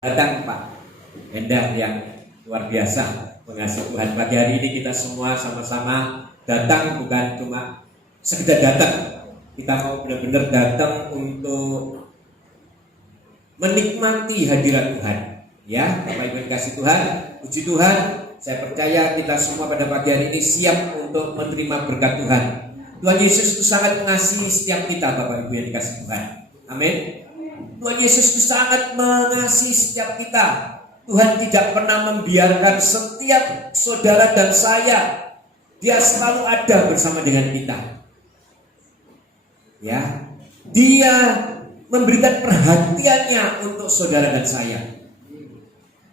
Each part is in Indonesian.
Datang Pak Endar yang luar biasa mengasihi Tuhan. Pagi hari ini kita semua sama-sama datang, bukan cuma sekedar datang. Kita mau benar-benar datang untuk menikmati hadirat Tuhan. Ya, Bapak Ibu yang kasih Tuhan, puji Tuhan. Saya percaya kita semua pada pagi hari ini siap untuk menerima berkat Tuhan. Tuhan Yesus itu sangat mengasihi setiap kita, Bapak Ibu yang dikasih Tuhan. Amin. Tuhan Yesus itu sangat mengasihi setiap kita. Tuhan tidak pernah membiarkan setiap saudara dan saya. Dia selalu ada bersama dengan kita. Ya, Dia memberikan perhatiannya untuk saudara dan saya.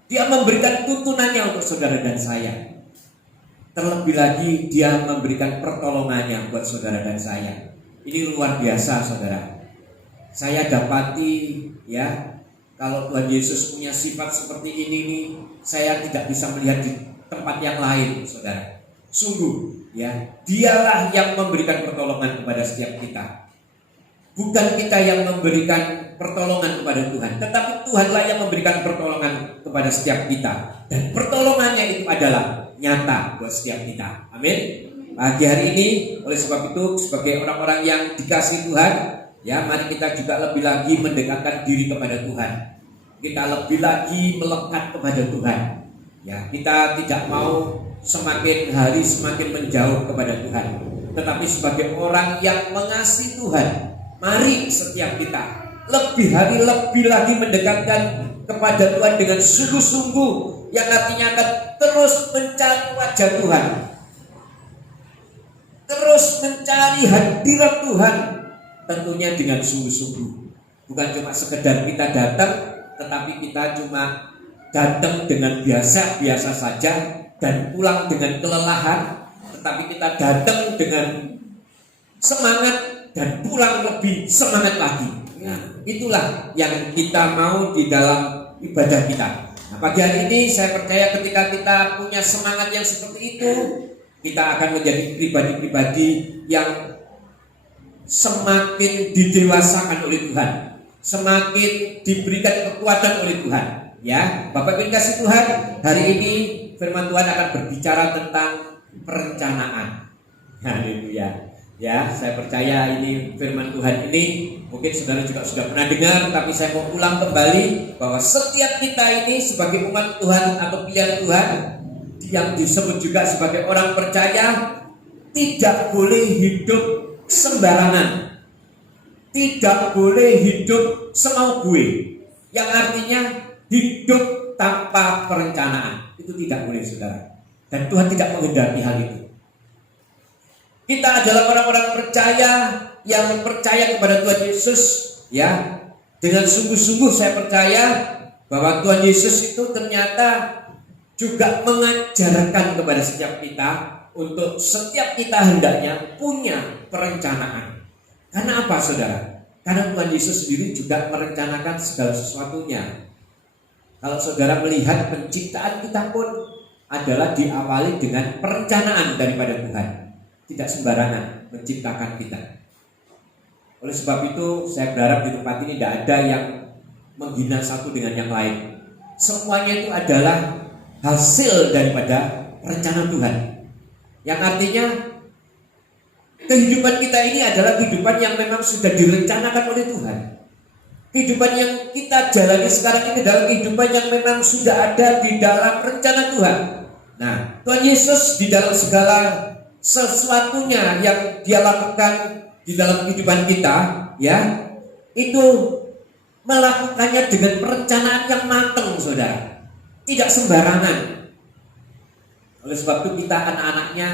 Dia memberikan tuntunannya untuk saudara dan saya. Terlebih lagi Dia memberikan pertolongannya buat saudara dan saya. Ini luar biasa, saudara. Saya dapati ya, kalau Tuhan Yesus punya sifat seperti ini nih, saya tidak bisa melihat di tempat yang lain, saudara. Sungguh ya, Dialah yang memberikan pertolongan kepada setiap kita. Bukan kita yang memberikan pertolongan kepada Tuhan, tetapi Tuhanlah yang memberikan pertolongan kepada setiap kita. Dan pertolongannya itu adalah nyata buat setiap kita. Amin. Pagi hari ini, oleh sebab itu, sebagai orang-orang yang dikasihi Tuhan, ya, mari kita juga lebih lagi mendekatkan diri kepada Tuhan. Kita lebih lagi melekat kepada Tuhan. Ya, kita tidak mau semakin hari semakin menjauh kepada Tuhan. Tetapi sebagai orang yang mengasihi Tuhan, mari setiap kita lebih hari lebih lagi mendekatkan kepada Tuhan dengan sungguh-sungguh, yang artinya akan terus mencari wajah Tuhan, terus mencari hadirat Tuhan. Tentunya dengan sungguh-sungguh. Bukan cuma sekedar kita datang, tetapi kita cuma datang dengan biasa-biasa saja dan pulang dengan kelelahan. Tetapi kita datang dengan semangat dan pulang lebih semangat lagi. Nah, itulah yang kita mau di dalam ibadah kita. Nah, pagi hari ini saya percaya ketika kita punya semangat yang seperti itu, kita akan menjadi pribadi-pribadi yang semakin didewasakan oleh Tuhan, semakin diberikan kekuatan oleh Tuhan. Ya, Bapak Ibu kasih Tuhan, hari ini firman Tuhan akan berbicara tentang perencanaan. Haleluya. Ya, saya percaya ini firman Tuhan ini mungkin saudara juga sudah pernah dengar, tapi saya mau ulang kembali bahwa setiap kita ini sebagai umat Tuhan atau pilihan Tuhan, yang disebut juga sebagai orang percaya, tidak boleh hidup sembarangan, tidak boleh hidup semau gue, yang artinya hidup tanpa perencanaan. Itu tidak boleh, saudara. Dan Tuhan tidak menghendaki hal itu. Kita adalah orang-orang percaya yang percaya kepada Tuhan Yesus, ya. Dengan sungguh-sungguh saya percaya bahwa Tuhan Yesus itu ternyata juga mengajarkan kepada setiap kita untuk setiap kita hendaknya punya perencanaan. Karena apa, saudara? Karena Tuhan Yesus sendiri juga merencanakan segala sesuatunya. Kalau saudara melihat penciptaan kita pun adalah diawali dengan perencanaan daripada Tuhan. Tidak sembarangan menciptakan kita. Oleh sebab itu saya berharap di tempat ini tidak ada yang menghina satu dengan yang lain. Semuanya itu adalah hasil daripada rencana Tuhan. Yang artinya kehidupan kita ini adalah kehidupan yang memang sudah direncanakan oleh Tuhan. Kehidupan yang kita jalani sekarang ini adalah kehidupan yang memang sudah ada di dalam rencana Tuhan. Nah, Tuhan Yesus di dalam segala sesuatunya yang Dia lakukan di dalam kehidupan kita, ya, itu melakukannya dengan perencanaan yang matang, saudara. Tidak sembarangan. Oleh sebab itu kita anak-anaknya,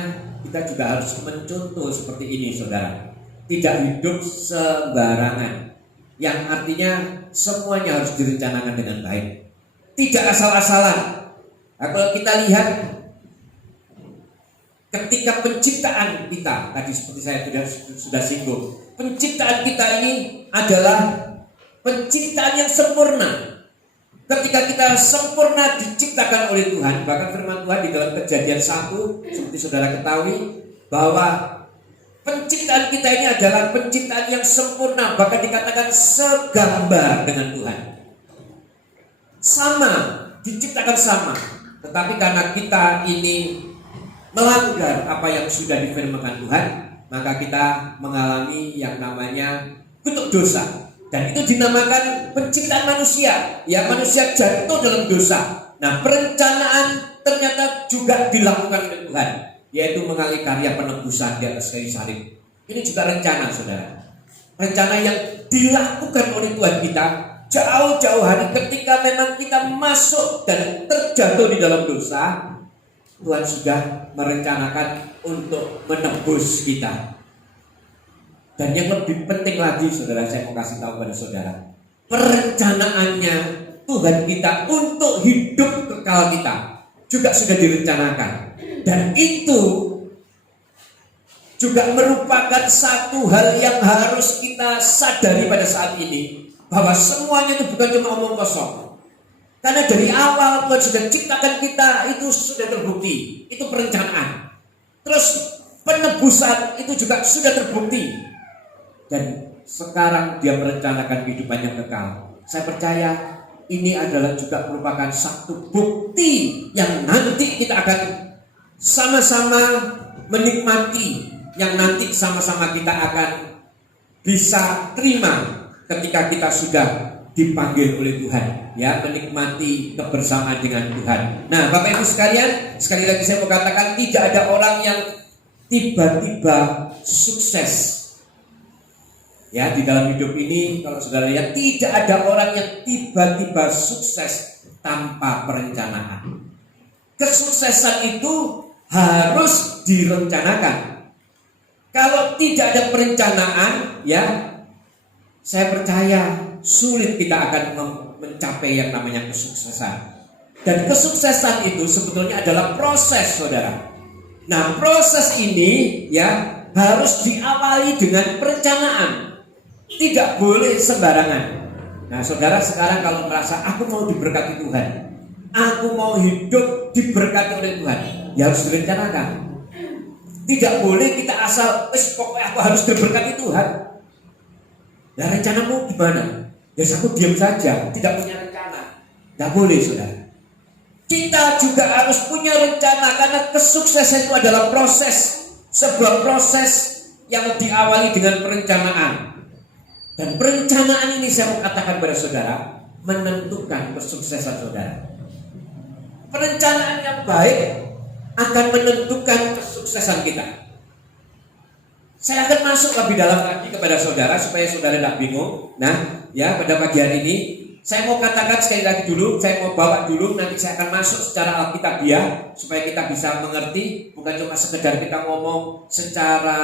kita juga harus mencontoh seperti ini, saudara. Tidak hidup sembarangan, yang artinya semuanya harus direncanakan dengan baik. Tidak asal-asalan. Nah, kalau kita lihat ketika penciptaan kita, tadi seperti saya sudah singgung, penciptaan kita ini adalah penciptaan yang sempurna. Ketika kita sempurna diciptakan oleh Tuhan, bahkan firman Tuhan di dalam Kejadian 1 seperti saudara ketahui bahwa penciptaan kita ini adalah penciptaan yang sempurna, bahkan dikatakan segambar dengan Tuhan. sama, diciptakan sama. Tetapi karena kita ini melanggar apa yang sudah difirmankan Tuhan, maka kita mengalami yang namanya kutuk dosa. Dan itu dinamakan penciptaan manusia. Ya, manusia jatuh dalam dosa. Nah, perencanaan ternyata juga dilakukan oleh Tuhan, yaitu melalui karya penebusan di atas kayu salib. Ini juga rencana, saudara. Rencana yang dilakukan oleh Tuhan kita jauh-jauh hari ketika memang kita masuk dan terjatuh di dalam dosa. Tuhan sudah merencanakan untuk menebus kita. Dan yang lebih penting lagi, saudara, saya mau kasih tahu pada saudara, perencanaannya Tuhan kita untuk hidup kekal kita juga sudah direncanakan. Dan itu juga merupakan satu hal yang harus kita sadari pada saat ini, bahwa semuanya itu bukan cuma omong kosong. Karena dari awal Tuhan sudah ciptakan kita, itu sudah terbukti, itu perencanaan. Terus penebusan itu juga sudah terbukti. Dan sekarang Dia merencanakan kehidupan yang kekal. Saya percaya ini adalah juga merupakan satu bukti yang nanti kita akan sama-sama menikmati, yang nanti sama-sama kita akan bisa terima ketika kita sudah dipanggil oleh Tuhan, ya, menikmati kebersamaan dengan Tuhan. Nah, Bapak Ibu sekalian, sekali lagi saya mau katakan, tidak ada orang yang tiba-tiba sukses. Ya, di dalam hidup ini, kalau saudara lihat, tidak ada orang yang tiba-tiba sukses tanpa perencanaan. Kesuksesan itu harus direncanakan. Kalau tidak ada perencanaan, ya, saya percaya sulit kita akan mencapai yang namanya kesuksesan. Dan kesuksesan itu sebetulnya adalah proses, saudara. Nah, proses ini, ya, harus diawali dengan perencanaan. Tidak boleh sembarangan. Nah, saudara, sekarang kalau merasa aku mau diberkati Tuhan, aku mau hidup diberkati oleh Tuhan, ya harus direncanakan. Tidak boleh kita asal, pokoknya aku harus diberkati Tuhan. Nah, rencanamu gimana? Ya aku diam saja, tidak punya rencana. Tidak boleh, saudara. Kita juga harus punya rencana, karena kesuksesan itu adalah proses, sebuah proses yang diawali dengan perencanaan. Dan perencanaan ini saya mau katakan pada saudara, menentukan kesuksesan saudara. Perencanaan yang baik akan menentukan kesuksesan kita. Saya akan masuk lebih dalam lagi kepada saudara supaya saudara tidak bingung. Nah, ya, pada pagi hari ini saya mau katakan sekali lagi dulu, saya mau bawa dulu, nanti saya akan masuk secara alkitabiah supaya kita bisa mengerti, bukan cuma sekedar kita ngomong secara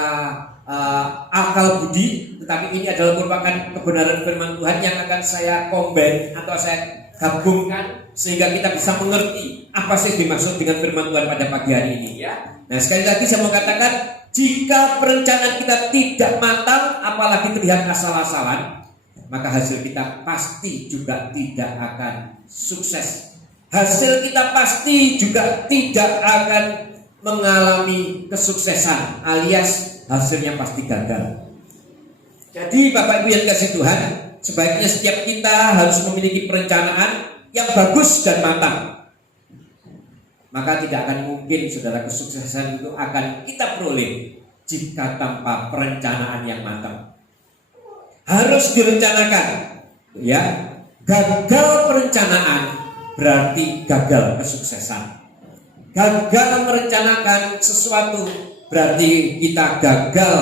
akal budi, tetapi ini adalah merupakan kebenaran firman Tuhan yang akan saya combine atau saya gabungkan sehingga kita bisa mengerti apa sih dimaksud dengan firman Tuhan pada pagi hari ini, ya. Nah, sekali lagi saya mau katakan, jika perencanaan kita tidak matang, apalagi terlihat asal-asalan, maka hasil kita pasti juga tidak akan sukses. Hasil kita pasti juga tidak akan mengalami kesuksesan, alias hasilnya pasti gagal. Jadi Bapak Ibu yang kasih Tuhan, sebaiknya setiap kita harus memiliki perencanaan yang bagus dan matang. Maka tidak akan mungkin saudara kesuksesan itu akan kita peroleh jika tanpa perencanaan yang matang. Harus direncanakan, ya. Gagal perencanaan berarti gagal kesuksesan. Gagal merencanakan sesuatu berarti kita gagal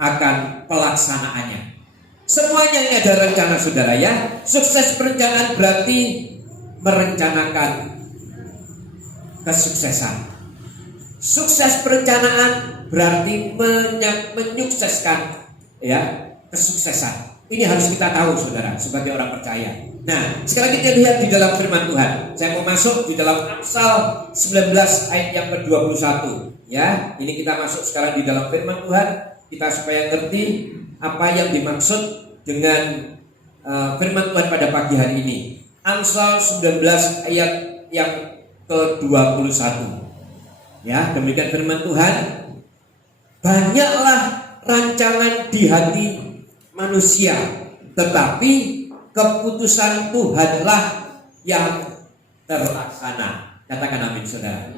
akan pelaksanaannya. Semuanya ini ada rencana, saudara, ya. Sukses perencanaan berarti merencanakan kesuksesan. Sukses perencanaan berarti menyukseskan, ya, kesuksesan. Ini harus kita tahu, saudara, sebagai orang percaya. Nah, sekali lagi kita lihat di dalam firman Tuhan. Saya mau masuk di dalam Amsal 19 ayat yang ke-21. Ya, ini kita masuk sekarang di dalam firman Tuhan. Kita supaya ngerti apa yang dimaksud dengan firman Tuhan pada pagi hari ini. Amsal 19 ayat yang ke-21. Ya, demikian firman Tuhan. Banyaklah rancangan di hati manusia, tetapi keputusan Tuhanlah yang terlaksana. Katakan amin, saudara.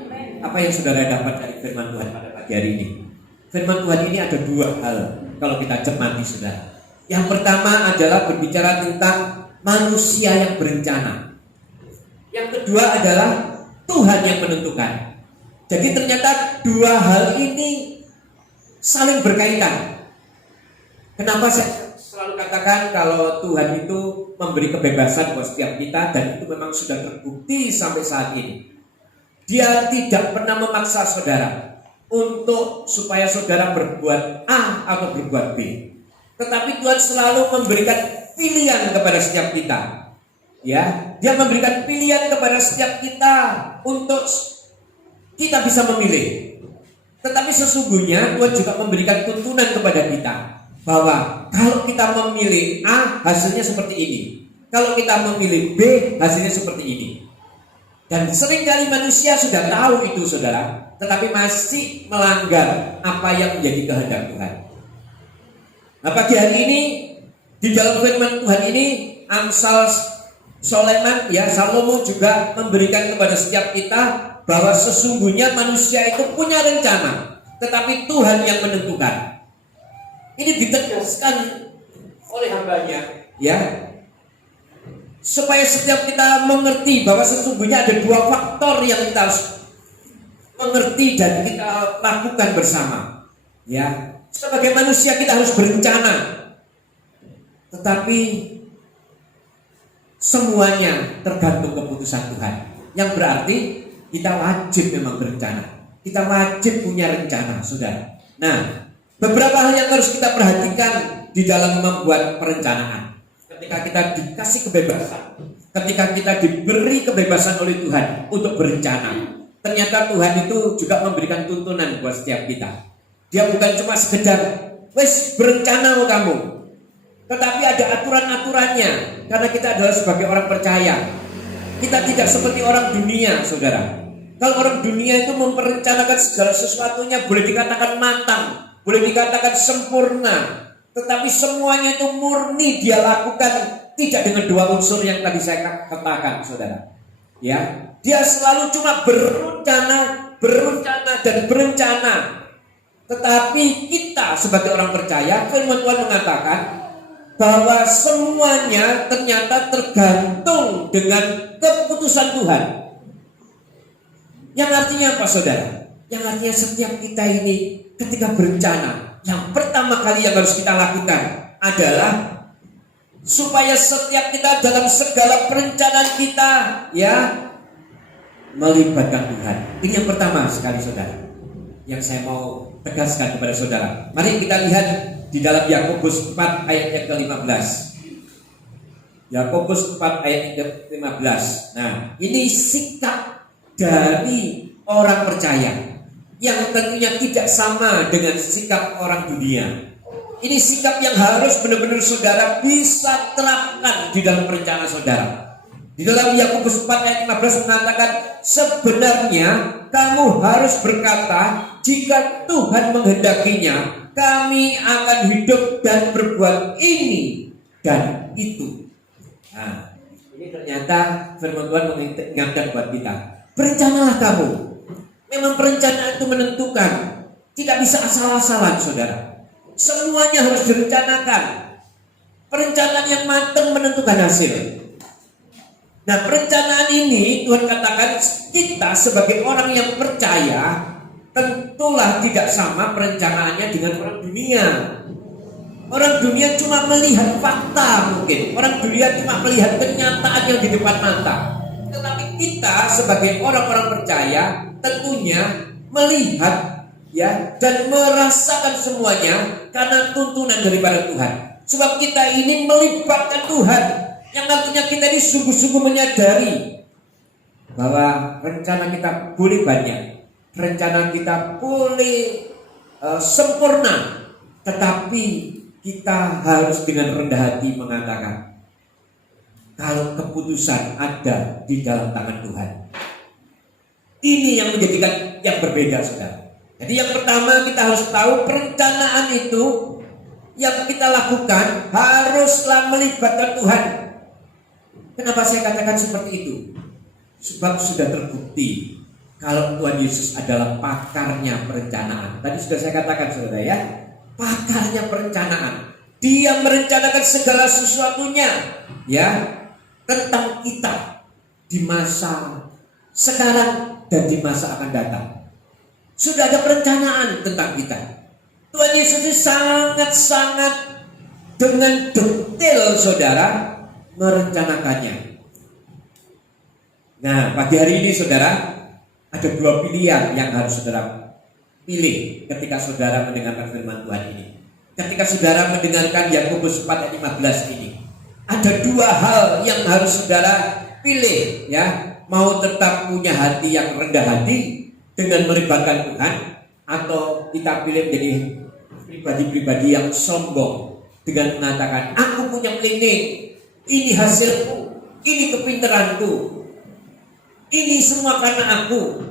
Apa yang saudara dapat dari firman Tuhan pada pagi hari ini? Firman Tuhan ini ada dua hal kalau kita cermati, saudara. Yang pertama adalah berbicara tentang manusia yang berencana. Yang kedua adalah Tuhan yang menentukan. Jadi ternyata dua hal ini saling berkaitan. Kenapa saya selalu katakan kalau Tuhan itu memberi kebebasan buat setiap kita, dan itu memang sudah terbukti sampai saat ini. Dia tidak pernah memaksa saudara untuk supaya saudara berbuat A atau berbuat B. Tetapi Tuhan selalu memberikan pilihan kepada setiap kita. Ya, Dia memberikan pilihan kepada setiap kita untuk kita bisa memilih. Tetapi sesungguhnya Tuhan juga memberikan tuntunan kepada kita bahwa kalau kita memilih A, hasilnya seperti ini. Kalau kita memilih B, hasilnya seperti ini. Dan seringkali manusia sudah tahu itu, saudara, tetapi masih melanggar apa yang menjadi kehendak Tuhan. Nah, pagi hari ini di dalam firman Tuhan ini, Amsal Soleman, ya, Salomo juga memberikan kepada setiap kita bahwa sesungguhnya manusia itu punya rencana, tetapi Tuhan yang menentukan. Ini ditegaskan oleh hambanya, ya, supaya setiap kita mengerti bahwa sesungguhnya ada dua faktor yang kita harus mengerti dan kita lakukan bersama. Ya, sebagai manusia kita harus berencana, tetapi semuanya tergantung keputusan Tuhan. Yang berarti kita wajib memang berencana. Kita wajib punya rencana, saudara. Nah, beberapa hal yang harus kita perhatikan di dalam membuat perencanaan. Ketika kita dikasih kebebasan, ketika kita diberi kebebasan oleh Tuhan untuk berencana, ternyata Tuhan itu juga memberikan tuntunan buat setiap kita. Dia bukan cuma sekedar wes berencana kamu, tetapi ada aturan-aturannya. Karena kita adalah sebagai orang percaya, kita tidak seperti orang dunia, saudara. Kalau orang dunia itu merencanakan segala sesuatunya, boleh dikatakan matang, boleh dikatakan sempurna, tetapi semuanya itu murni dia lakukan tidak dengan dua unsur yang tadi saya katakan, saudara. Ya, dia selalu cuma berencana dan berencana. Tetapi kita sebagai orang percaya, firman Tuhan mengatakan bahwa semuanya ternyata tergantung dengan keputusan Tuhan. Yang artinya apa, saudara? Yang artinya setiap kita ini ketika berencana, yang pertama kali yang harus kita lakukan adalah supaya setiap kita dalam segala perencanaan kita, ya, melibatkan Tuhan. Ini yang pertama sekali, saudara, yang saya mau tegaskan kepada saudara. Mari kita lihat di dalam Yakobus 4 ayat yang ke-15. Yakobus 4 ayat yang ke-15. Nah, ini sikap dari orang percaya yang tentunya tidak sama dengan sikap orang dunia. Ini sikap yang harus benar-benar saudara bisa terapkan di dalam perencanaan saudara. Di dalam Yakobus 4 ayat 15 mengatakan, sebenarnya kamu harus berkata, jika Tuhan menghendakinya, kami akan hidup dan berbuat ini dan itu. Nah, ini ternyata firman Tuhan mengingatkan buat kita. Berencanalah kamu. Memang perencanaan itu menentukan. Tidak bisa asal-asalan, saudara. Semuanya harus direncanakan. Perencanaan yang matang menentukan hasil. Nah, perencanaan ini Tuhan katakan kita sebagai orang yang percaya tentulah tidak sama perencanaannya dengan orang dunia. Orang dunia cuma melihat fakta mungkin. Orang dunia cuma melihat kenyataan yang di depan mata. Tetapi kita sebagai orang-orang percaya tentunya melihat, ya, dan merasakan semuanya karena tuntunan daripada Tuhan. Sebab kita ini melibatkan Tuhan, yang artinya kita ini sungguh-sungguh menyadari bahwa rencana kita boleh banyak, rencana kita boleh sempurna, tetapi kita harus dengan rendah hati mengatakan kalau keputusan ada di dalam tangan Tuhan. Ini yang menjadikan yang berbeda, saudara. Jadi yang pertama kita harus tahu perencanaan itu yang kita lakukan haruslah melibatkan Tuhan. Kenapa saya katakan seperti itu? Sebab sudah terbukti kalau Tuhan Yesus adalah pakarnya perencanaan. Tadi sudah saya katakan saudara ya, pakarnya perencanaan. Dia merencanakan segala sesuatunya ya tentang kita di masa sekarang dan di masa akan datang. Sudah ada perencanaan tentang kita. Tuhan Yesus itu sangat-sangat dengan detail saudara merencanakannya. Nah, pagi hari ini saudara ada dua pilihan yang harus saudara pilih ketika saudara mendengarkan firman Tuhan ini. Ketika saudara mendengarkan Yakobus 4 ayat 15 ini, ada dua hal yang harus saudara pilih ya. Mau tetap punya hati yang rendah hati dengan melibatkan Tuhan, atau kita pilih menjadi pribadi-pribadi yang sombong dengan mengatakan aku punya planning, ini hasilku, ini kepintaranku, ini semua karena aku,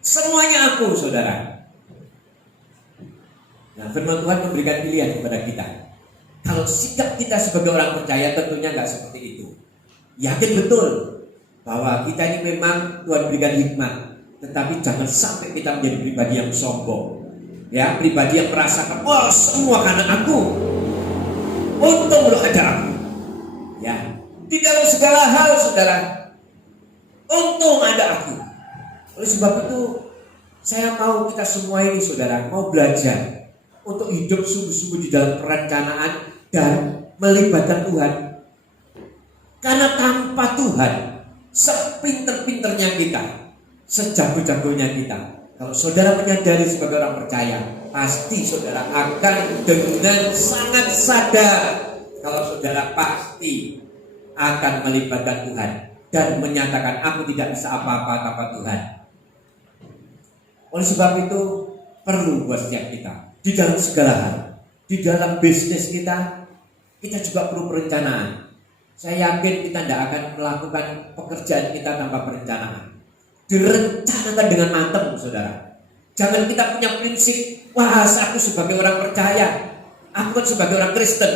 semuanya aku saudara. Nah, firman Tuhan memberikan pilihan kepada kita. Kalau sikap kita sebagai orang percaya tentunya nggak seperti itu. Yakin betul bahwa kita ini memang Tuhan berikan hikmat, tetapi jangan sampai kita menjadi pribadi yang sombong, ya, pribadi yang merasakan, oh semua karena aku, untung lo ada aku, ya, di dalam segala hal saudara, untung ada aku. Oleh sebab itu, saya mau kita semua ini saudara mau belajar untuk hidup sungguh-sungguh di dalam perencanaan dan melibatkan Tuhan. Karena tanpa Tuhan, sepinter-pinternya kita, sejago-jagonya kita, kalau saudara menyadari sebagai orang percaya, pasti saudara akan dengan sangat sadar kalau saudara pasti akan melibatkan Tuhan dan menyatakan aku tidak bisa apa-apa tanpa Tuhan. Oleh sebab itu perlu buat setiap kita di dalam segala hal, di dalam bisnis kita juga perlu perencanaan. Saya yakin kita tidak akan melakukan pekerjaan kita tanpa perencanaan. Direncanakan dengan matang, saudara. Jangan kita punya prinsip, wah aku sebagai orang percaya, aku kan sebagai orang Kristen,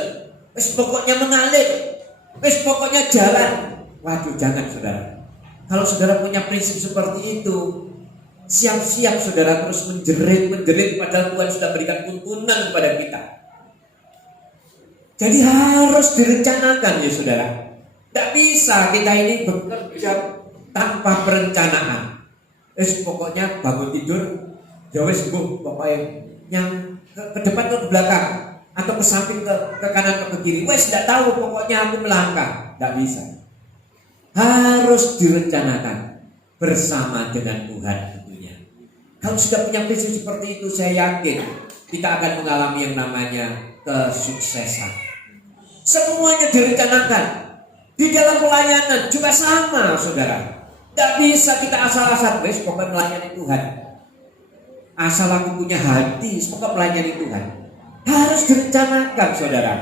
wis pokoknya mengalir, wis pokoknya jalan. Waduh, jangan saudara. Kalau saudara punya prinsip seperti itu, siap-siap saudara terus menjerit padahal Tuhan sudah berikan tuntunan kepada kita. Jadi harus direncanakan ya saudara. Tidak bisa kita ini bekerja tanpa perencanaan. Pokoknya bangun tidur, ya wes pokoknya yang ke depan atau ke belakang, atau ke samping ke kanan atau ke kiri. Wes tidak tahu, pokoknya aku melangkah. Tidak bisa. Harus direncanakan bersama dengan Tuhan tentunya. Kalau sudah punya prinsip seperti itu, saya yakin kita akan mengalami yang namanya kesuksesan. Semuanya direncanakan. Di dalam pelayanan juga sama saudara. Tidak bisa kita asal-asal, wes pokoknya melayani Tuhan. Asal aku punya hati, semoga melayani Tuhan. Harus direncanakan saudara.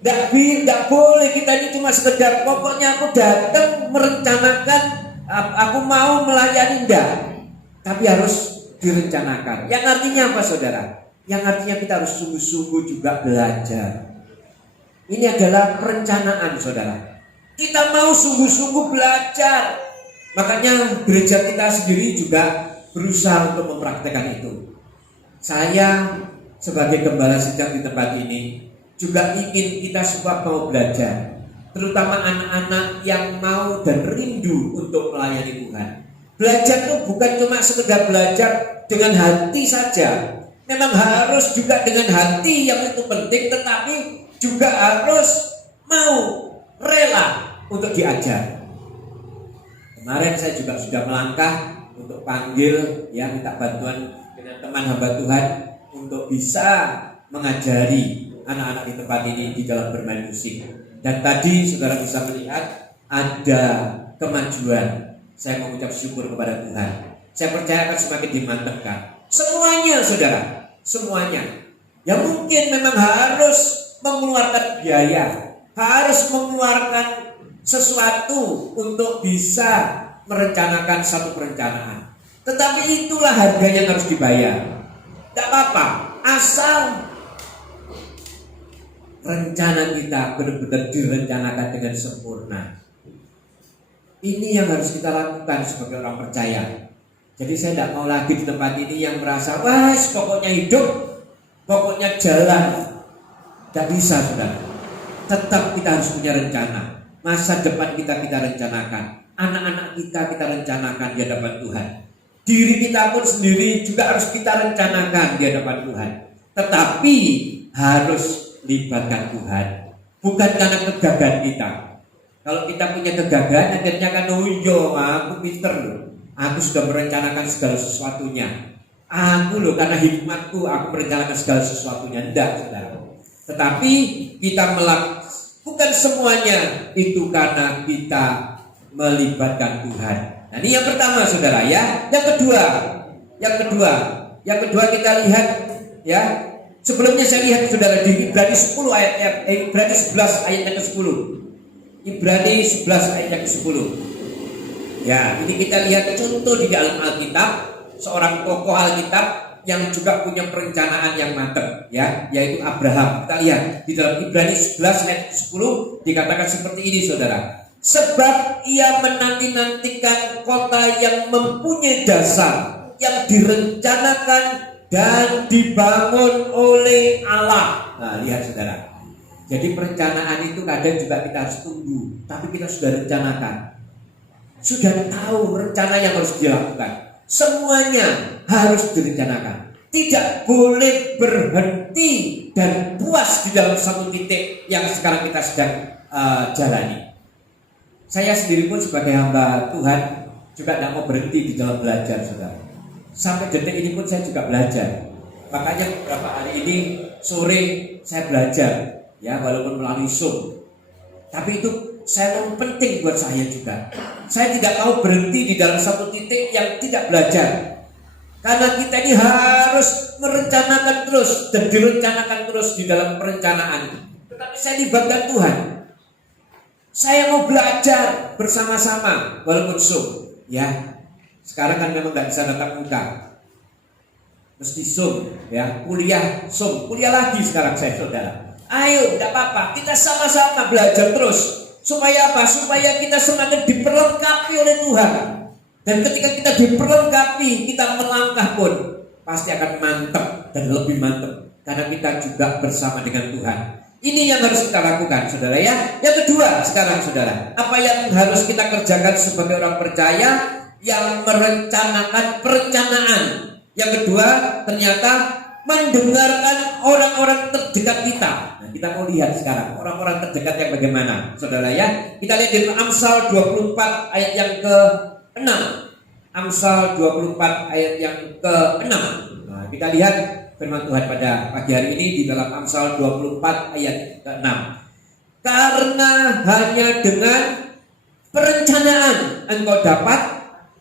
Tidak boleh kita ini cuma sekedar pokoknya aku datang merencanakan, aku mau melayani, enggak. Tapi harus direncanakan. Yang artinya apa saudara? Yang artinya kita harus sungguh-sungguh juga belajar. Ini adalah perencanaan saudara. Kita mau sungguh-sungguh belajar. Makanya gereja kita sendiri juga berusaha untuk mempraktekkan itu. Saya sebagai gembala sidang di tempat ini juga ingin kita semua mau belajar, terutama anak-anak yang mau dan rindu untuk melayani Tuhan. Belajar itu bukan cuma sekedar belajar dengan hati saja. Memang harus juga dengan hati yang itu penting, tetapi juga harus mau rela untuk diajar. Kemarin saya juga sudah melangkah untuk panggil ya, minta bantuan dengan teman hamba Tuhan untuk bisa mengajari anak-anak di tempat ini di dalam bermain musik. Dan tadi saudara bisa melihat ada kemajuan. Saya mengucap syukur kepada Tuhan. Saya percaya akan semakin dimantapkan. Semuanya saudara, semuanya. Yang mungkin memang harus mengeluarkan biaya, harus mengeluarkan sesuatu untuk bisa merencanakan satu perencanaan. Tetapi itulah harganya yang harus dibayar. Tidak apa-apa, asal rencana kita benar-benar direncanakan dengan sempurna. Ini yang harus kita lakukan sebagai orang percaya. Jadi saya tidak mau lagi di tempat ini yang merasa, wah pokoknya hidup, pokoknya jalan. Tidak bisa, saudara. Tetap kita harus punya rencana. Masa depan kita rencanakan. Anak-anak kita rencanakan di hadapan Tuhan. Diri kita pun sendiri juga harus kita rencanakan di hadapan Tuhan. Tetapi harus libatkan Tuhan. Bukan karena kegagahan kita. Kalau kita punya kegagahan, akhirnya kan, oh iya, aku pinter loh. Aku sudah merencanakan segala sesuatunya. Aku loh, karena hikmatku, aku merencanakan segala sesuatunya. Tidak, saudara. Tetapi kita melakukan semuanya itu karena kita melibatkan Tuhan. Nah, ini yang pertama, saudara ya. Yang kedua kita lihat ya. Sebelumnya saya lihat saudara di Ibrani 10 Ibrani 11 ayat yang ke-10. Ibrani 11 ayat yang ke-10. Ya, ini kita lihat contoh di dalam Alkitab, seorang tokoh Alkitab yang juga punya perencanaan yang mantap ya, yaitu Abraham. Kita lihat di dalam Ibrani 11 ayat 10 dikatakan seperti ini, saudara. Sebab ia menanti-nantikan kota yang mempunyai dasar, yang direncanakan dan dibangun oleh Allah. Nah, lihat saudara. Jadi perencanaan itu kadang juga kita harus tunggu, tapi kita sudah rencanakan. Sudah tahu rencana yang harus dilakukan. Semuanya harus direncanakan. Tidak boleh berhenti dan puas di dalam satu titik yang sekarang kita sedang jalani. Saya sendiri pun sebagai hamba Tuhan juga tidak mau berhenti di dalam belajar, saudara. Sampai detik ini pun saya juga belajar. Makanya beberapa hari ini sore saya belajar, ya walaupun melalui Zoom. Tapi itu saya penting buat saya juga. Saya tidak mau berhenti di dalam satu titik yang tidak belajar. Karena kita ini harus merencanakan terus dan direncanakan terus di dalam perencanaan. Tetapi saya libatkan Tuhan. Saya mau belajar bersama-sama walaupun Zoom, ya. Sekarang kan memang nggak bisa tatap muka, mesti Zoom, ya. Kuliah Zoom, kuliah lagi sekarang saya, saudara. Ayo, tidak apa-apa, kita sama-sama belajar terus. Supaya apa? Supaya kita semakin diperlengkapi oleh Tuhan. Dan ketika kita diperlengkapi, kita melangkah pun pasti akan mantap dan lebih mantap. Karena kita juga bersama dengan Tuhan. Ini yang harus kita lakukan, saudara ya. Yang kedua sekarang, saudara, apa yang harus kita kerjakan sebagai orang percaya yang merencanakan perencanaan? Yang kedua, ternyata mendengarkan orang-orang terdekat kita. Nah, kita mau lihat sekarang orang-orang terdekat yang bagaimana, saudara ya. Kita lihat di Amsal 24 ayat yang ke-6. Amsal 24 ayat yang ke-6. Nah, kita lihat firman Tuhan pada pagi hari ini di dalam Amsal 24 ayat ke-6. Karena hanya dengan perencanaan engkau dapat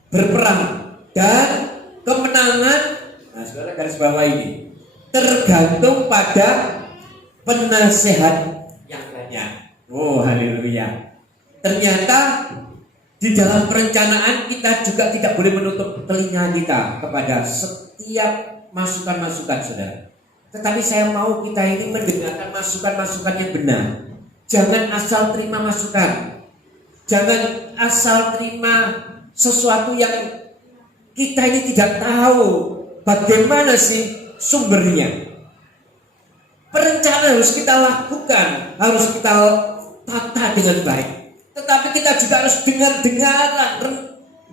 berperang, dan kemenangan, nah saudara garis bawah ini, tergantung pada penasehat yang banyak. Oh haleluya. Ternyata di dalam perencanaan kita juga tidak boleh menutup telinga kita kepada setiap masukan-masukan, saudara. Tetapi saya mau kita ini mendengarkan masukan-masukan yang benar. Jangan asal terima masukan. Jangan asal terima sesuatu yang kita ini tidak tahu bagaimana sih sumbernya. Perencanaan harus kita lakukan, harus kita tata dengan baik. Tetapi kita juga harus dengar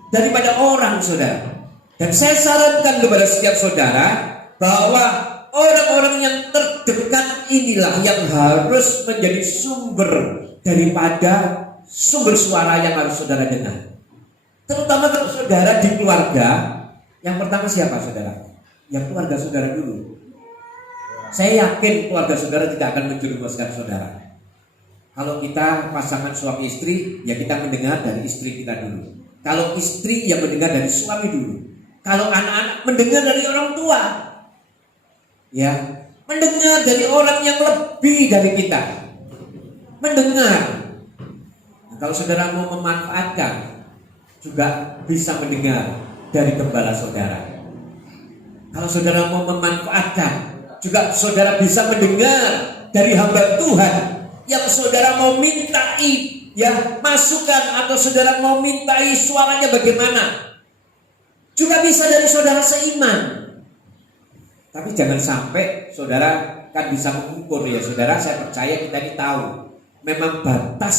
daripada orang, saudara. Dan saya sarankan kepada setiap saudara bahwa orang-orang yang terdekat inilah yang harus menjadi sumber daripada sumber suara yang harus saudara dengar. Terutama kalau saudara di keluarga, yang pertama siapa, saudara? Yang keluarga saudara dulu. Saya yakin keluarga saudara tidak akan menjerumuskan saudara. Kalau kita pasangan suami istri, ya kita mendengar dari istri kita dulu. Kalau istri, ya mendengar dari suami dulu. Kalau anak-anak, mendengar dari orang tua. Ya, mendengar dari orang yang lebih dari kita. Mendengar. Nah, kalau saudara mau memanfaatkan, juga bisa mendengar dari gembala saudara. Kalau saudara mau memanfaatkan, juga saudara bisa mendengar dari hamba Tuhan yang saudara mau mintai ya masukan atau saudara mau mintai suaranya bagaimana, juga bisa dari saudara seiman. Tapi jangan sampai saudara kan bisa mengukur ya saudara. Saya percaya kita ini tahu memang batas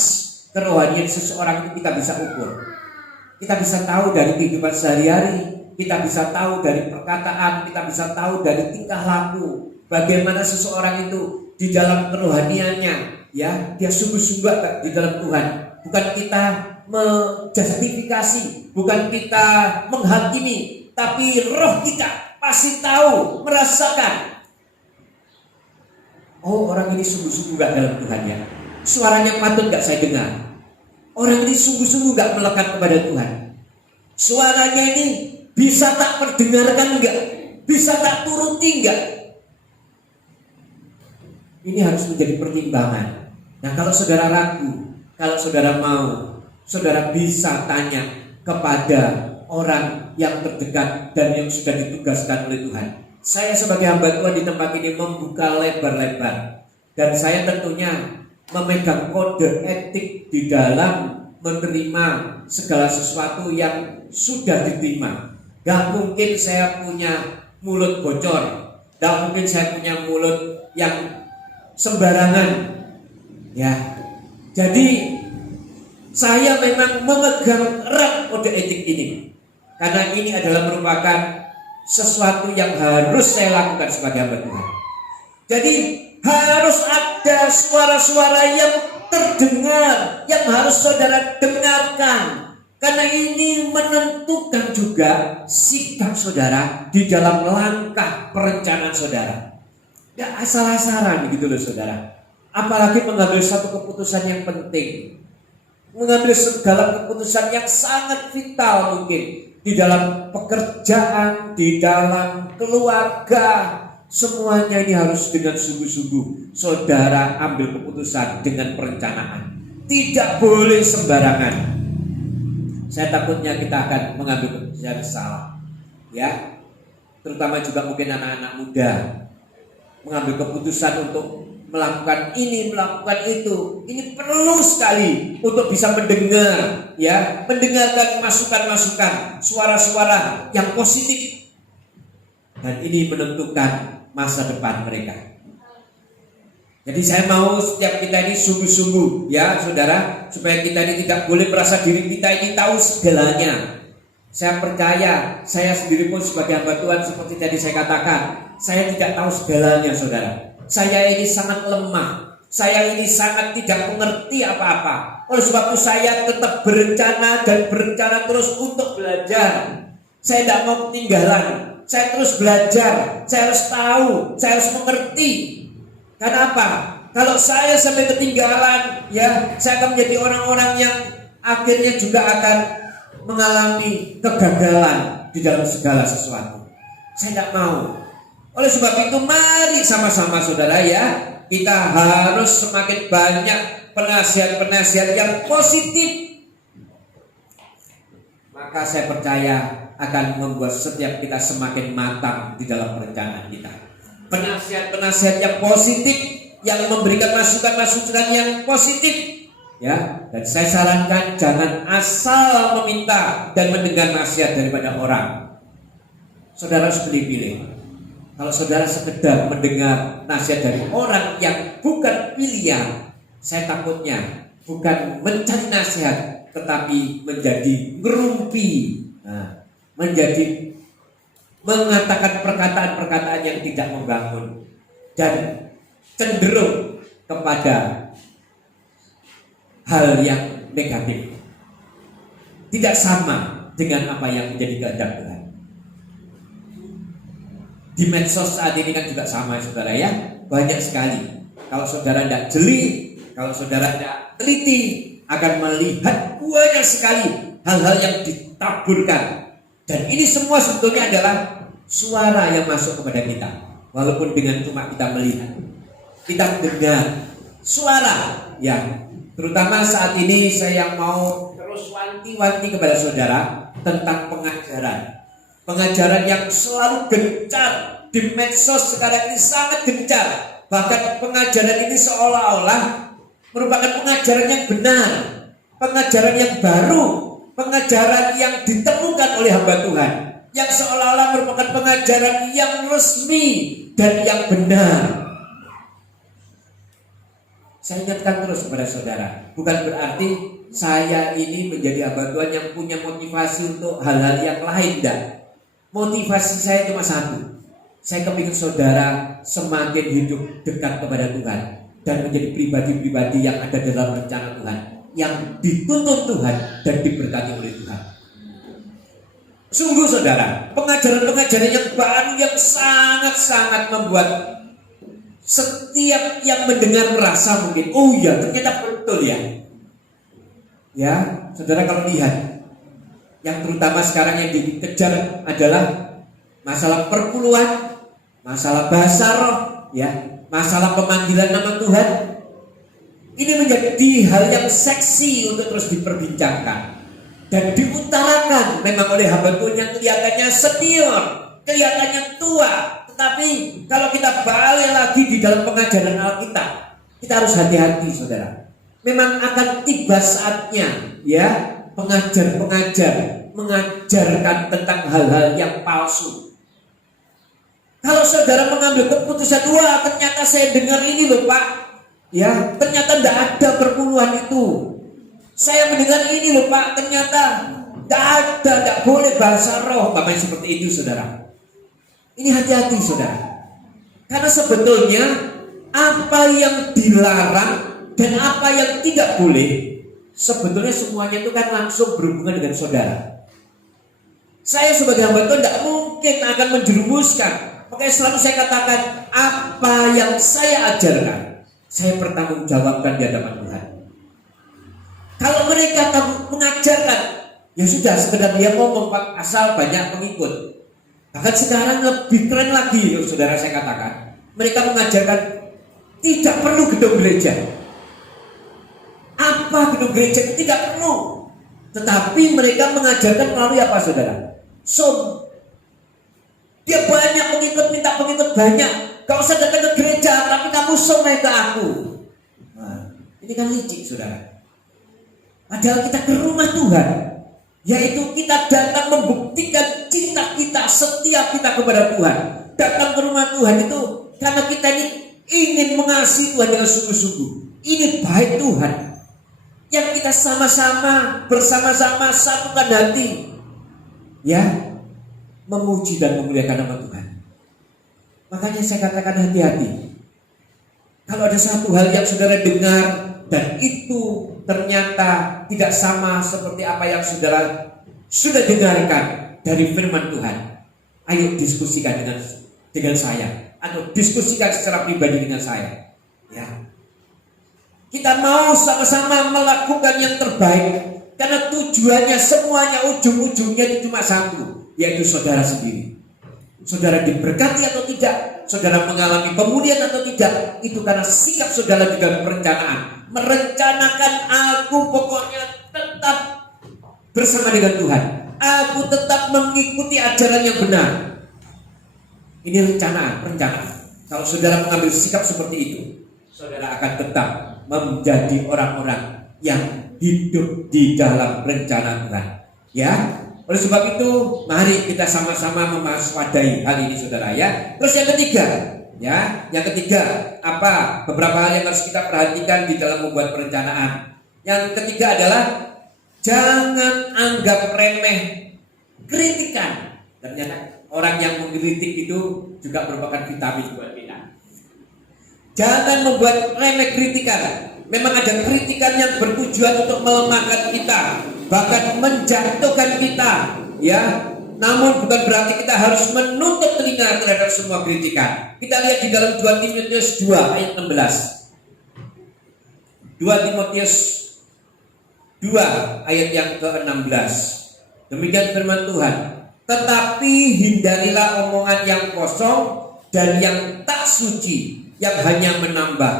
kerohanian seseorang itu kita bisa ukur. Kita bisa tahu dari kehidupan sehari-hari, kita bisa tahu dari perkataan, kita bisa tahu dari tingkah laku, bagaimana seseorang itu di dalam kerohaniannya, ya dia sungguh-sungguh di dalam Tuhan. Bukan kita menjustifikasi, bukan kita menghakimi, tapi roh kita pasti tahu, merasakan. Oh, orang ini sungguh-sungguh gak dalam Tuhan ya. Suaranya patut gak saya dengar. Orang ini sungguh-sungguh gak melekat kepada Tuhan. Suaranya ini bisa tak perdengarkan enggak? Bisa tak turuti enggak? Ini harus menjadi pertimbangan. Nah, kalau saudara ragu, kalau saudara mau, saudara bisa tanya kepada orang yang terdekat dan yang sudah ditugaskan oleh Tuhan. Saya sebagai hamba Tuhan di tempat ini membuka lebar-lebar. Dan saya tentunya memegang kode etik di dalam menerima segala sesuatu yang sudah diterima. Gak mungkin saya punya mulut bocor, gak mungkin saya punya mulut yang sembarangan. Ya, jadi saya memang memegang erat kode etik ini karena ini adalah merupakan sesuatu yang harus saya lakukan sebagai hamba Tuhan. Jadi harus ada suara-suara yang terdengar, yang harus saudara dengarkan, karena ini menentukan juga sikap saudara di dalam langkah perencanaan saudara. Gak asal-asalan gitu loh saudara. Apalagi mengambil satu keputusan yang penting, mengambil segala keputusan yang sangat vital mungkin di dalam pekerjaan, di dalam keluarga. Semuanya ini harus dengan sungguh-sungguh saudara ambil keputusan dengan perencanaan. Tidak boleh sembarangan. Saya takutnya kita akan mengambil keputusan salah, ya. Terutama juga mungkin anak-anak muda mengambil keputusan untuk melakukan ini, melakukan itu. Ini perlu sekali untuk bisa mendengar, ya, mendengarkan masukan-masukan, suara-suara yang positif. Dan ini menentukan masa depan mereka. Jadi saya mau setiap kita ini sungguh-sungguh, ya saudara, supaya kita ini tidak boleh merasa diri kita ini tahu segalanya. Saya percaya, saya sendiri pun sebagai hamba Tuhan seperti tadi saya katakan, saya tidak tahu segalanya saudara. Saya ini sangat lemah, saya ini sangat tidak mengerti apa-apa. Oleh sebab itu saya tetap berencana dan berencana terus untuk belajar. Saya tidak mau ketinggalan. Saya terus belajar, saya harus tahu, saya harus mengerti. Karena apa? Kalau saya sampai ketinggalan, ya, saya akan menjadi orang-orang yang akhirnya juga akan mengalami kegagalan di dalam segala sesuatu. Saya tidak mau. Oleh sebab itu, mari sama-sama saudara ya, kita harus semakin banyak penasihat-penasihat yang positif. Maka saya percaya akan membuat setiap kita semakin matang di dalam perencanaan kita. Penasihat-penasihat yang positif, yang memberikan masukan-masukan yang positif, ya. Dan saya sarankan jangan asal meminta dan mendengar nasihat daripada orang. Saudara harus pilih-pilih. Kalau saudara sekedar mendengar nasihat dari orang yang bukan pilihan, saya takutnya bukan mencari nasihat, tetapi menjadi ngerumpi. Menjadi mengatakan perkataan-perkataan yang tidak membangun dan cenderung kepada hal yang negatif, tidak sama dengan apa yang menjadi kehendak Tuhan. Di medsos saat ini kan juga sama saudara ya, banyak sekali. Kalau saudara tidak jeli, kalau saudara tidak teliti, akan melihat banyak sekali hal-hal yang ditaburkan. Dan ini semua sebetulnya adalah suara yang masuk kepada kita. Walaupun dengan cuma kita melihat, kita dengar suara ya. Terutama saat ini saya mau terus wanti-wanti kepada saudara tentang pengajaran. Pengajaran yang selalu gencar di medsos sekarang ini sangat gencar. Bahkan pengajaran ini seolah-olah merupakan pengajaran yang benar. pengajaran yang baru, pengajaran yang ditemukan oleh hamba Tuhan, yang seolah-olah merupakan pengajaran yang resmi dan yang benar. Saya ingatkan terus kepada saudara, bukan berarti saya ini menjadi hamba Tuhan yang punya motivasi untuk hal-hal yang lain, tidak. Motivasi saya cuma satu. Saya kepingin saudara semakin hidup dekat kepada Tuhan dan menjadi pribadi-pribadi yang ada dalam rencana Tuhan, yang dituntun Tuhan dan diberkati oleh Tuhan. Sungguh saudara, pengajaran-pengajaran yang baru yang sangat-sangat membuat setiap yang mendengar merasa mungkin, oh ya ternyata betul ya. Ya, saudara kalau lihat, yang terutama sekarang yang dikejar adalah masalah perpuluhan, masalah bahasa roh, ya, masalah pemanggilan nama Tuhan. Ini menjadi hal yang seksi untuk terus diperbincangkan dan diutarakan memang oleh hamba Tuhan yang kelihatannya senior, kelihatannya tua. Tetapi kalau kita balik lagi di dalam pengajaran Alkitab, kita harus hati-hati saudara. Memang akan tiba saatnya ya pengajar-pengajar mengajarkan tentang hal-hal yang palsu. Kalau saudara mengambil keputusan, wah ternyata saya dengar ini loh Pak, ya ternyata tidak ada perpuluhan itu. Saya mendengar ini loh Pak, ternyata tidak boleh bahasa roh, bahkan seperti itu saudara. Ini hati-hati saudara, karena sebetulnya apa yang dilarang dan apa yang tidak boleh, sebetulnya semuanya itu kan langsung berhubungan dengan saudara. Saya sebagai hamba Tuhan tidak mungkin akan menjerumuskan. Makanya selalu saya katakan, apa yang saya ajarkan, saya bertanggungjawabkan di hadapan Tuhan. Kalau mereka mengajarkan, ya sudah sekedar dia ngomong Pak, asal banyak pengikut. Bahkan sekarang lebih keren lagi, saudara saya katakan, mereka mengajarkan tidak perlu gedung gereja. Apa gedung gereja itu tidak perlu, tetapi mereka mengajarkan melalui apa saudara? Dia banyak pengikut, minta pengikut banyak. Gak usah datang ke gereja, tapi kamu naik ke aku. Nah, ini kan licik saudara. Padahal kita ke rumah Tuhan, yaitu kita datang membuktikan cinta kita, setia kita kepada Tuhan. Datang ke rumah Tuhan itu karena kita ini ingin mengasihi Tuhan dengan sungguh-sungguh. Ini baik Tuhan, yang kita sama-sama bersama-sama satukan hati, ya, memuji dan memuliakan nama Tuhan. Makanya saya katakan hati-hati. Kalau ada satu hal yang saudara dengar dan itu ternyata tidak sama seperti apa yang saudara sudah dengarkan dari firman Tuhan, ayo diskusikan dengan saya, atau diskusikan secara pribadi dengan saya. Ya, kita mau sama-sama melakukan yang terbaik, karena tujuannya semuanya ujung-ujungnya itu cuma satu, yaitu saudara sendiri. Saudara diberkati atau tidak, saudara mengalami pemulihan atau tidak, itu karena sikap saudara di dalam perencanaan. Merencanakan, aku pokoknya tetap bersama dengan Tuhan, aku tetap mengikuti ajaran yang benar. Ini rencana. Kalau saudara mengambil sikap seperti itu, saudara akan tetap menjadi orang-orang yang hidup di dalam rencana Tuhan. Ya, oleh sebab itu, mari kita sama-sama mewaspadai hal ini saudara ya. Terus yang ketiga, ya, yang ketiga apa? Beberapa hal yang harus kita perhatikan di dalam membuat perencanaan. Yang ketiga adalah jangan anggap remeh kritikan. Ternyata orang yang mengkritik itu juga merupakan vitamin buat kita. Jangan membuat remeh kritikan. Memang ada kritikan yang bertujuan untuk melemahkan kita, bahkan menjatuhkan kita, ya. Namun bukan berarti kita harus menutup telinga terhadap semua kritikan. Kita lihat di dalam 2 Timotius 2 ayat 16. 2 Timotius 2 ayat yang ke-16. Demikian firman Tuhan. Tetapi hindarilah omongan yang kosong dan yang tak suci, yang hanya menambah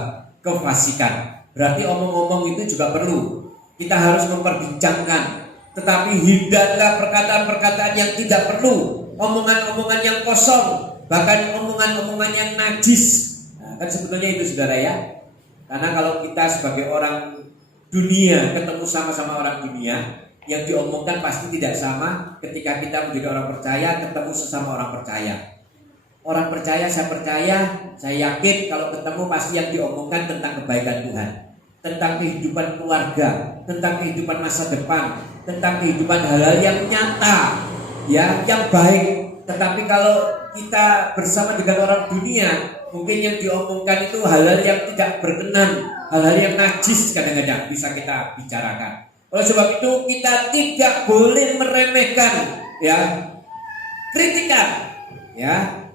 kefasikan. Berarti omong-omong itu juga perlu. Kita harus memperbincangkan. Tetapi hindarilah perkataan-perkataan yang tidak perlu, omongan-omongan yang kosong, bahkan omongan-omongan yang najis. Nah, kan sebetulnya itu saudara ya. Karena kalau kita sebagai orang dunia, ketemu sama-sama orang dunia, yang diomongkan pasti tidak sama ketika kita menjadi orang percaya, ketemu sesama orang percaya. Orang percaya, saya yakin kalau ketemu pasti yang diomongkan tentang kebaikan Tuhan, tentang kehidupan keluarga, tentang kehidupan masa depan, tentang kehidupan hal-hal yang nyata, ya, yang baik. Tetapi kalau kita bersama dengan orang dunia, mungkin yang diomongkan itu hal-hal yang tidak berkenan, hal-hal yang najis kadang-kadang bisa kita bicarakan. Oleh sebab itu kita tidak boleh meremehkan, ya, kritikan, ya.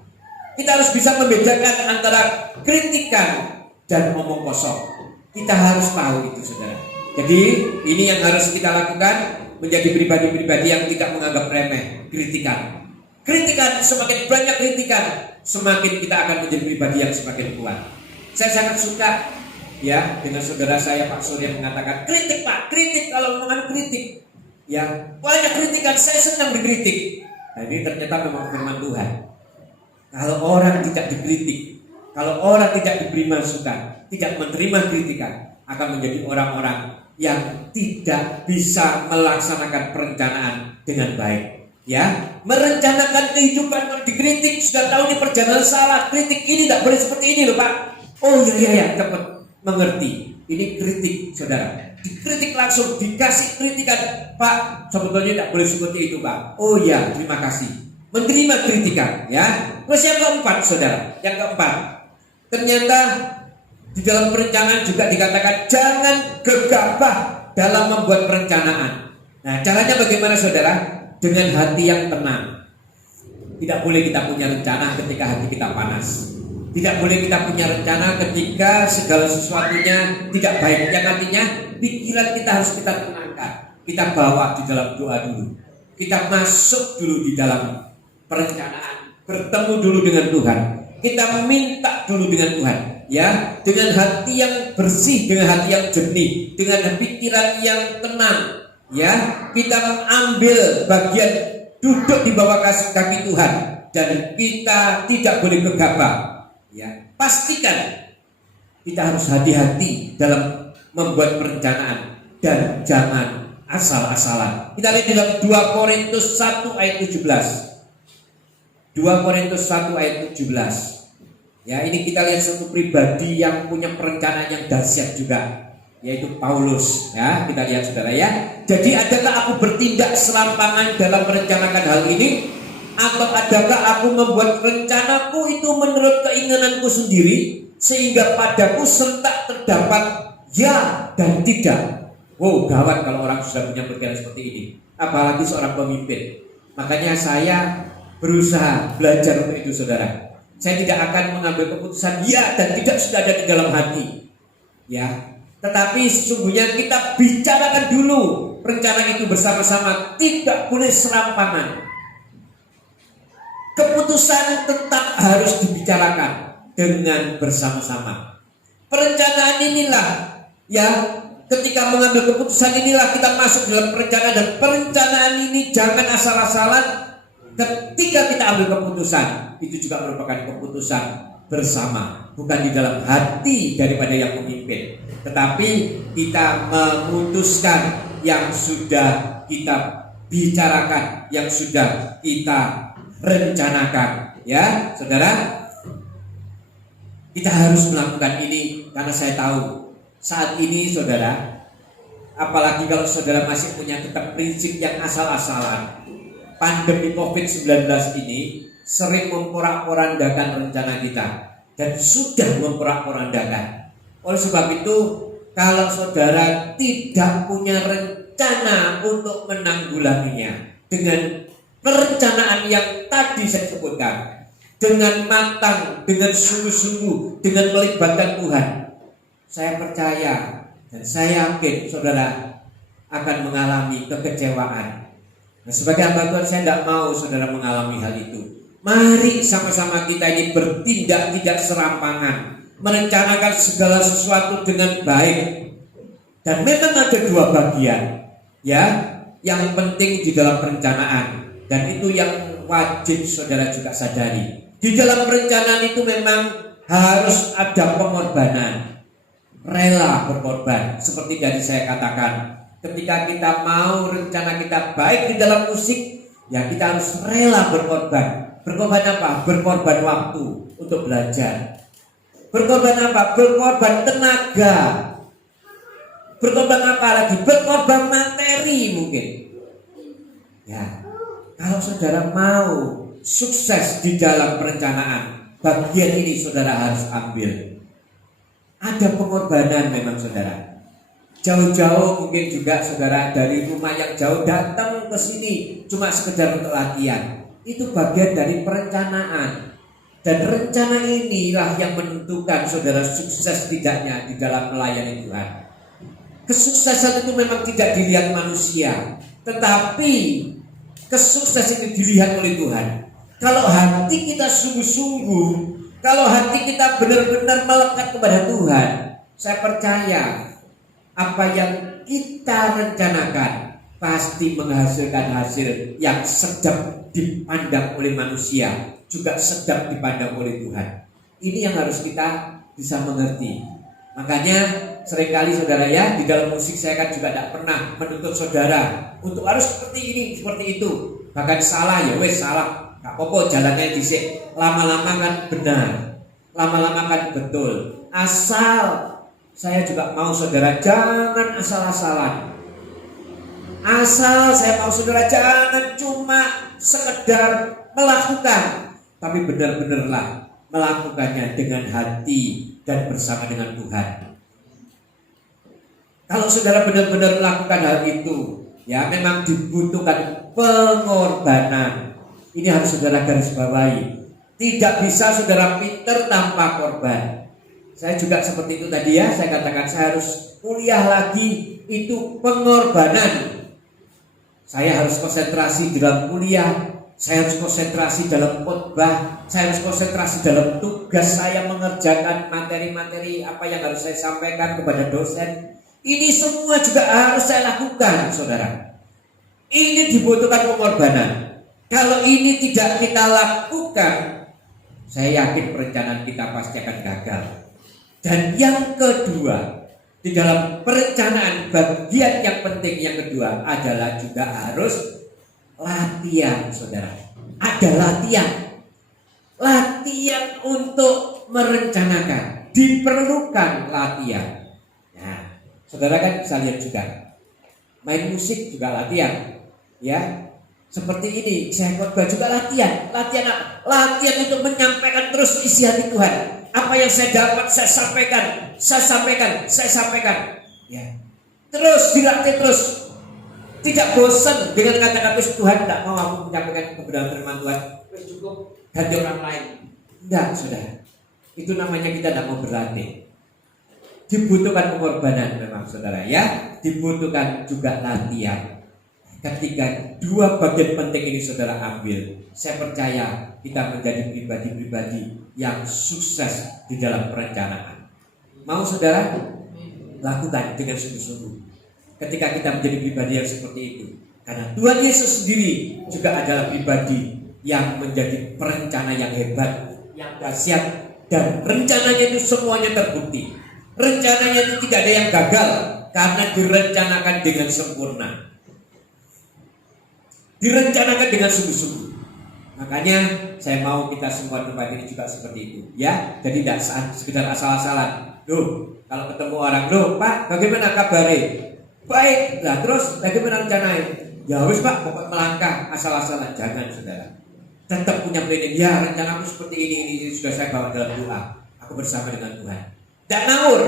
Kita harus bisa membedakan antara kritikan dan omong kosong. Kita harus tahu itu, saudara. Jadi ini yang harus kita lakukan, menjadi pribadi-pribadi yang tidak menganggap remeh kritikan. Kritikan, semakin banyak kritikan, semakin kita akan menjadi pribadi yang semakin kuat. Saya sangat suka, ya, dengan saudara saya Pak Surya mengatakan, kritik Pak, kritik, kalau omongan kritik, ya, banyak kritikan, saya senang dikritik. Nah, ini ternyata memang firman Tuhan. Kalau orang tidak dikritik, kalau orang tidak diberi masukan, tidak menerima kritikan, akan menjadi orang-orang yang tidak bisa melaksanakan perencanaan dengan baik. Ya, merencanakan kehidupan kalau dikritik, sudah tahu ini perjalanan salah, kritik ini tidak boleh seperti ini loh Pak. Oh iya, cepat mengerti. Ini kritik, saudara. Dikritik langsung, dikasih kritikan, Pak, sebetulnya tidak boleh seperti itu Pak. Oh iya, terima kasih. Menerima kritikan, ya. Terus yang keempat, saudara, yang keempat, ternyata di dalam perencanaan juga dikatakan jangan gegabah dalam membuat perencanaan. Nah, caranya bagaimana, saudara? Dengan hati yang tenang. Tidak boleh kita punya rencana ketika hati kita panas. Tidak boleh kita punya rencana ketika segala sesuatunya tidak baik. Yang artinya pikiran kita harus kita tenangkan. Kita bawa di dalam doa dulu. Kita masuk dulu di dalam perencanaan, bertemu dulu dengan Tuhan. Kita minta dulu dengan Tuhan, ya, dengan hati yang bersih, dengan hati yang jernih, dengan pikiran yang tenang, ya. Kita ambil bagian duduk di bawah kaki Tuhan dan kita tidak boleh gegabah, ya. Pastikan kita harus hati-hati dalam membuat perencanaan dan jangan asal-asalan. Kita lihat di dalam 2 Korintus 1 ayat 17. 2 Korintus 1 ayat 17. Ya, ini kita lihat satu pribadi yang punya perencanaan yang dahsyat juga, yaitu Paulus. Ya, kita lihat, saudara, ya. Jadi adakah aku bertindak serampangan dalam merencanakan hal ini, atau adakah aku membuat rencanaku itu menurut keinginanku sendiri, sehingga padaku serentak terdapat ya dan tidak. Wow, gawat kalau orang sudah punya pikiran seperti ini, apalagi seorang pemimpin. Makanya saya berusaha belajar untuk itu, saudara. Saya tidak akan mengambil keputusan ya dan tidak sudah ada di dalam hati, ya. Tetapi sesungguhnya kita bicarakan dulu rencana itu bersama-sama, tidak boleh serampangan. Keputusan tetap harus dibicarakan dengan bersama-sama. Perencanaan inilah, ya, ketika mengambil keputusan inilah kita masuk dalam perencanaan, dan perencanaan ini jangan asal-asalan. Ketika kita ambil keputusan, itu juga merupakan keputusan bersama, bukan di dalam hati daripada yang memimpin, tetapi kita memutuskan yang sudah kita bicarakan, yang sudah kita rencanakan, ya, saudara. Kita harus melakukan ini karena saya tahu saat ini, saudara, apalagi kalau saudara masih punya tetap prinsip yang asal-asalan. Pandemi COVID-19 ini sering memporak-porandakan rencana kita dan sudah memporak-porandakan. Oleh sebab itu, kalau saudara tidak punya rencana untuk menanggulanginya dengan perencanaan yang tadi saya sebutkan, dengan matang, dengan sungguh-sungguh, dengan melibatkan Tuhan, saya percaya dan saya yakin saudara akan mengalami kekecewaan. Nah, sebagai hamba Tuhan, saya tidak mau saudara mengalami hal itu. Mari sama-sama kita ini bertindak tidak serampangan, merencanakan segala sesuatu dengan baik. Dan memang ada dua bagian, ya, yang penting di dalam perencanaan, dan itu yang wajib saudara juga sadari. Di dalam perencanaan itu memang harus ada pengorbanan. rela berkorban. Seperti tadi saya katakan, ketika kita mau rencana kita baik di dalam musik, ya kita harus rela berkorban. Berkorban apa? Berkorban waktu untuk belajar. Berkorban apa? Berkorban tenaga. Berkorban apa lagi? Berkorban materi mungkin. Ya, kalau saudara mau sukses di dalam perencanaan, bagian ini saudara harus ambil. Ada pengorbanan memang saudara. Jauh-jauh mungkin juga saudara dari rumah yang jauh datang ke sini cuma sekedar untuk latihan. Itu bagian dari perencanaan. Dan rencana inilah yang menentukan saudara sukses tidaknya di dalam melayani Tuhan. Kesuksesan itu memang tidak dilihat manusia, tetapi kesuksesan itu dilihat oleh Tuhan. Kalau hati kita sungguh-sungguh, kalau hati kita benar-benar melekat kepada Tuhan, saya percaya apa yang kita rencanakan pasti menghasilkan hasil yang sedap dipandang oleh manusia, juga sedap dipandang oleh Tuhan. Ini yang harus kita bisa mengerti. Makanya seringkali saudara ya, di dalam musik saya kan juga tidak pernah menuntut saudara untuk harus seperti ini, seperti itu. Bahkan salah ya wes salah, gak apa-apa, jalannya dhisik. Lama-lama kan benar, lama-lama kan betul. Asal saya juga mau saudara jangan asal-asalan. Asal saya mau saudara jangan cuma sekedar melakukan, tapi benar-benarlah melakukannya dengan hati dan bersama dengan Tuhan. Kalau saudara benar-benar melakukan hal itu, ya memang dibutuhkan pengorbanan. Ini harus saudara garis bawahi. Tidak bisa saudara pinter tanpa korban. Saya juga seperti itu tadi ya, saya katakan saya harus kuliah lagi, itu pengorbanan. Saya harus konsentrasi dalam kuliah, saya harus konsentrasi dalam khotbah, saya harus konsentrasi dalam tugas saya mengerjakan materi-materi apa yang harus saya sampaikan kepada dosen. Ini semua juga harus saya lakukan, saudara. Ini dibutuhkan pengorbanan. Kalau ini tidak kita lakukan, saya yakin perencanaan kita pasti akan gagal. Dan yang kedua, di dalam perencanaan bagian yang penting yang kedua adalah juga harus latihan, saudara. Ada latihan. Latihan untuk merencanakan. Diperlukan latihan. Nah, saudara kan bisa lihat juga. Main musik juga latihan. Ya. Seperti ini, saya khotbah juga latihan. Latihan apa? Latihan untuk menyampaikan terus isi hati Tuhan. Apa yang saya dapat saya sampaikan, saya sampaikan, saya sampaikan. Ya. Terus dilatih terus. Tidak bosan dengan kata-kata Tuhan tidak mau aku menyampaikan kebenaran firman Tuhan. Cukup ganti orang lain. Enggak, saudara. Itu namanya kita tidak mau berlatih. Dibutuhkan pengorbanan memang saudara ya. Dibutuhkan juga latihan. Ketika dua bagian penting ini saudara ambil, saya percaya kita menjadi pribadi-pribadi yang sukses di dalam perencanaan. Mau saudara? Lakukan dengan sungguh-sungguh. Ketika kita menjadi pribadi yang seperti itu, karena Tuhan Yesus sendiri juga adalah pribadi yang menjadi perencana yang hebat, yang dahsyat, dan rencananya itu semuanya terbukti. Rencananya itu tidak ada yang gagal karena direncanakan dengan sempurna. Direncanakan dengan sungguh-sungguh. Makanya saya mau kita semua tempat ini juga seperti itu, ya. Jadi tidak sekedar asal-asalan. Loh, kalau ketemu orang, loh Pak, bagaimana kabarnya? Baik, lah terus bagaimana rencananya? Ya wis Pak, pokok melangkah asal-asalan. Jangan saudara. Tetap punya planning. Ya rencanaku seperti ini sudah saya bawa dalam doa. Aku bersama dengan Tuhan. Tidak ngawur,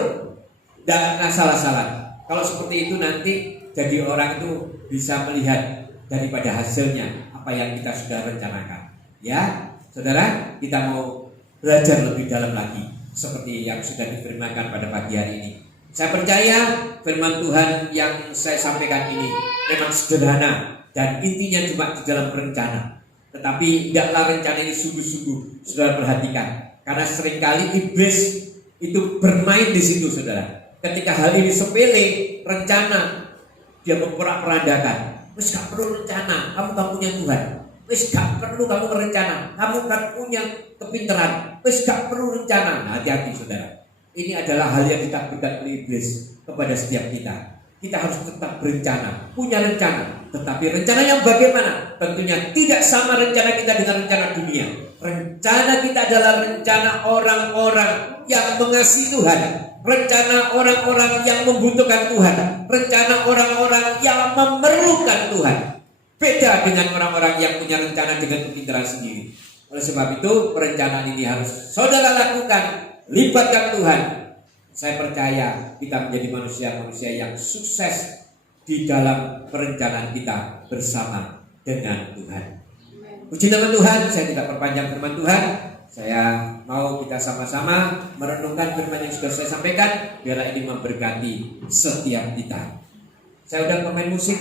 tidak asal-asalan. Kalau seperti itu nanti jadi orang itu bisa melihat daripada hasilnya apa yang kita sudah rencanakan. Ya, saudara, kita mau belajar lebih dalam lagi seperti yang sudah difirmankan pada pagi hari ini. Saya percaya firman Tuhan yang saya sampaikan ini memang sederhana dan intinya cuma di dalam rencana. Tetapi tidaklah rencana ini sungguh-sungguh, saudara perhatikan. Karena seringkali iblis itu bermain di situ, saudara. Ketika hal ini sepele, rencana, dia memporak-porandakan. Wis gak perlu rencana, kamu gak punya Tuhan. Wis gak perlu kamu berencana, kamu gak punya kepintaran. Wis gak perlu rencana. Nah, hati-hati saudara. Ini adalah hal yang ditakdirkan oleh iblis kepada setiap kita. Kita harus tetap berencana, punya rencana. Tetapi rencana yang bagaimana? Tentunya tidak sama rencana kita dengan rencana dunia. Rencana kita adalah rencana orang-orang yang mengasihi Tuhan, rencana orang-orang yang membutuhkan Tuhan, rencana orang-orang yang memerlukan Tuhan. Beda dengan orang-orang yang punya rencana dengan kepintaran sendiri. Oleh sebab itu, perencanaan ini harus saudara lakukan. Libatkan Tuhan. Saya percaya kita menjadi manusia-manusia yang sukses di dalam perencanaan kita bersama dengan Tuhan. Puji nama Tuhan. Saya tidak perpanjang firman Tuhan. Saya mau kita sama-sama merenungkan firman yang sudah saya sampaikan. Biarlah ini memberkati setiap kita. Saya udah pemain musik.